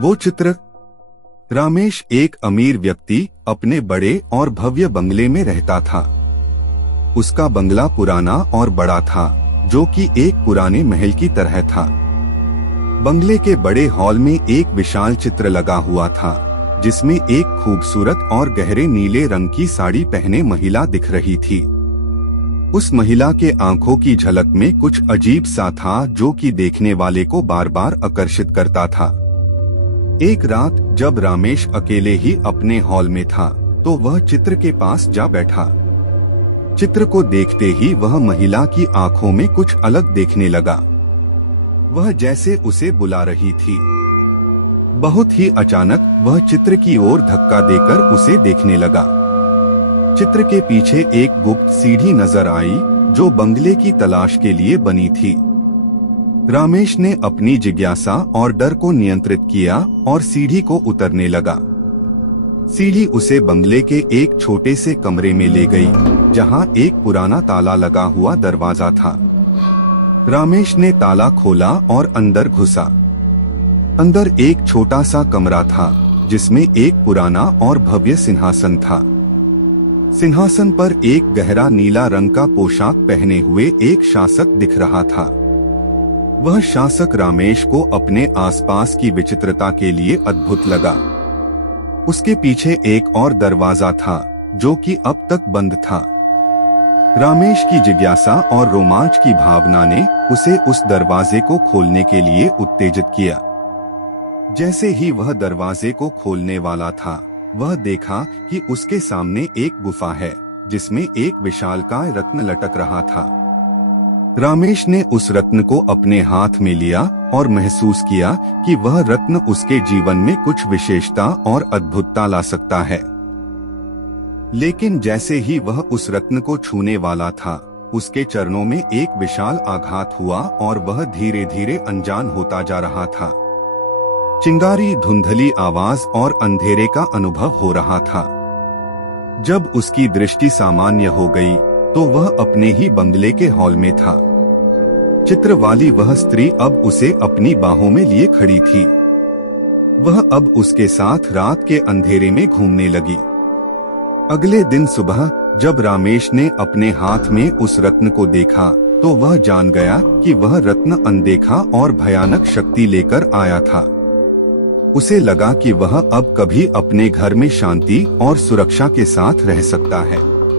वो चित्र। रामेश एक अमीर व्यक्ति अपने बड़े और भव्य बंगले में रहता था। उसका बंगला पुराना और बड़ा था, जो कि एक पुराने महल की तरह था। बंगले के बड़े हॉल में एक विशाल चित्र लगा हुआ था, जिसमें एक खूबसूरत और गहरे नीले रंग की साड़ी पहने महिला दिख रही थी। उस महिला के आंखों की झलक में कुछ अजीब सा था, जो कि देखने वाले को बार बार आकर्षित करता था। एक रात जब रामेश अकेले ही अपने हॉल में था, तो वह चित्र के पास जा बैठा। चित्र को देखते ही वह महिला की आंखों में कुछ अलग देखने लगा। वह जैसे उसे बुला रही थी। बहुत ही अचानक वह चित्र की ओर धक्का देकर उसे देखने लगा। चित्र के पीछे एक गुप्त सीढ़ी नजर आई, जो बंगले की तलाश के लिए बनी थी। रामेश ने अपनी जिज्ञासा और डर को नियंत्रित किया और सीढ़ी को उतरने लगा। सीढ़ी उसे बंगले के एक छोटे से कमरे में ले गई, जहां एक पुराना ताला लगा हुआ दरवाजा था। रामेश ने ताला खोला और अंदर घुसा। अंदर एक छोटा सा कमरा था, जिसमें एक पुराना और भव्य सिंहासन था। सिंहासन पर एक गहरा नीला रंग का पोशाक पहने हुए एक शासक दिख रहा था। वह शासक रामेश को अपने आसपास की विचित्रता के लिए अद्भुत लगा। उसके पीछे एक और दरवाजा था, जो कि अब तक बंद था। रामेश की जिज्ञासा और रोमांच की भावना ने उसे उस दरवाजे को खोलने के लिए उत्तेजित किया। जैसे ही वह दरवाजे को खोलने वाला था, वह देखा कि उसके सामने एक गुफा है, जिसमें एक विशालकाय रत्न लटक रहा था। रामेश ने उस रत्न को अपने हाथ में लिया और महसूस किया कि वह रत्न उसके जीवन में कुछ विशेषता और अद्भुतता ला सकता है। लेकिन जैसे ही वह उस रत्न को छूने वाला था, उसके चरणों में एक विशाल आघात हुआ और वह धीरे धीरे अनजान होता जा रहा था। चिंगारी, धुंधली आवाज और अंधेरे का अनुभव हो रहा था। जब उसकी दृष्टि सामान्य हो गई, तो वह अपने ही बंगले के हॉल में था। चित्र वाली वह स्त्री अब उसे अपनी बाहों में लिए खड़ी थी। वह अब उसके साथ रात के अंधेरे में घूमने लगी। अगले दिन सुबह जब रामेश ने अपने हाथ में उस रत्न को देखा, तो वह जान गया कि वह रत्न अनदेखा और भयानक शक्ति लेकर आया था। उसे लगा कि वह अब कभी अपने घर में शांति और सुरक्षा के साथ रह सकता है।